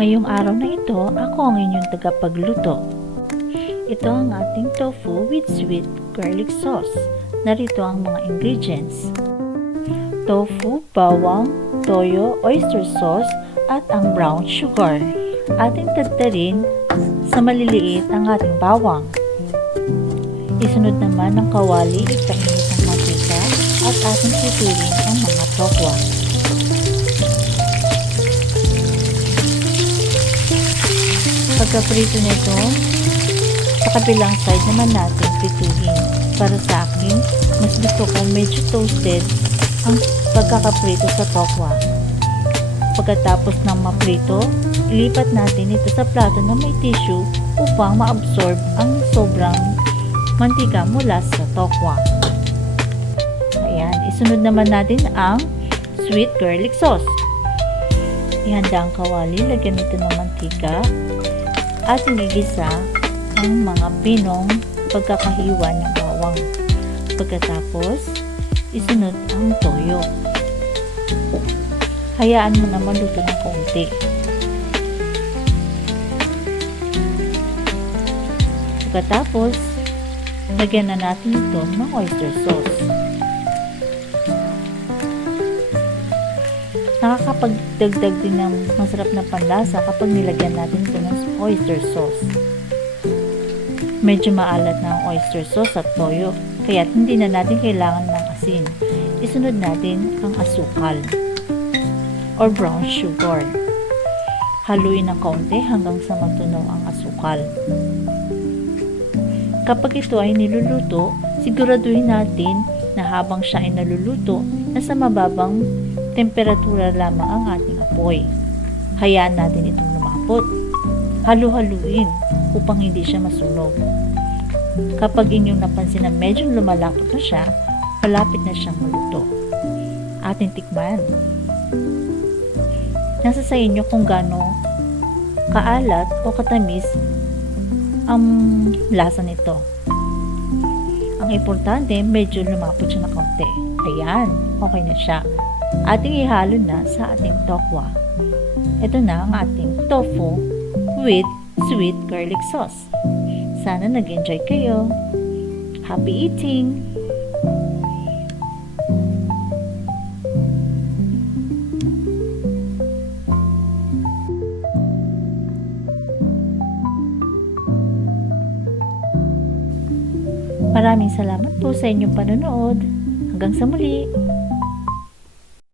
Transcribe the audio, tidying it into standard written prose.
Ngayong araw na ito, ako ang inyong tagapagluto. Ito ang ating tofu with sweet garlic sauce. Narito ang mga ingredients: tofu, bawang, toyo, oyster sauce, at ang brown sugar. Ating tadtarin sa maliliit ang ating bawang. Isunod naman ng kawali, ipainit ang mantika at ating pituin ang mga tokwa. Pagka-prito nito, sa kabilang side naman natin prituhin. Para sa akin, mas gusto ko medyo toasted ang pagkakaprito sa tokwa. Pagkatapos ng maprito, ilipat natin ito sa plato na may tissue upang ma-absorb ang sobrang mantika mula sa tokwa. Ayan, isunod naman natin ang sweet garlic sauce. Ihanda ang kawali, lagyan ito ng mantika. Ating igisa ang mga pinong pagkakahiwa ng bawang. Pagkatapos, isunod ang toyo. Hayaan mo na maluto ng konti. Pagkatapos, lagyan na natin ito ng oyster sauce. Nakakapagdagdag din ng masarap na panlasa kapag nilagyan natin ito ng oyster sauce. Medyo maalat na ang oyster sauce at toyo, kaya hindi na natin kailangan ng asin. Isunod natin ang asukal or brown sugar. Haluin ng kaunti hanggang sa matunaw ang asukal. Kapag ito ay niluluto, siguraduhin natin na habang siya ay naluluto, nasa mababang temperatura lamang ang ating apoy. Hayaan natin itong lumapot. Halu-haluin upang hindi siya masunog. Kapag inyong napansin na medyo lumalapot na siya, malapit na siyang maluto. Ating tikman. Nasa sa inyo kung gaano kaalat o katamis ang lasa nito. Ang importante, medyo lumapot siya na konti. Ayan, okay na siya. Ating ihalo na sa ating tokwa. Ito na ang ating tofu with sweet garlic sauce. Sana nag-enjoy kayo. Happy eating! Maraming salamat po sa inyong panonood. Hanggang sa muli!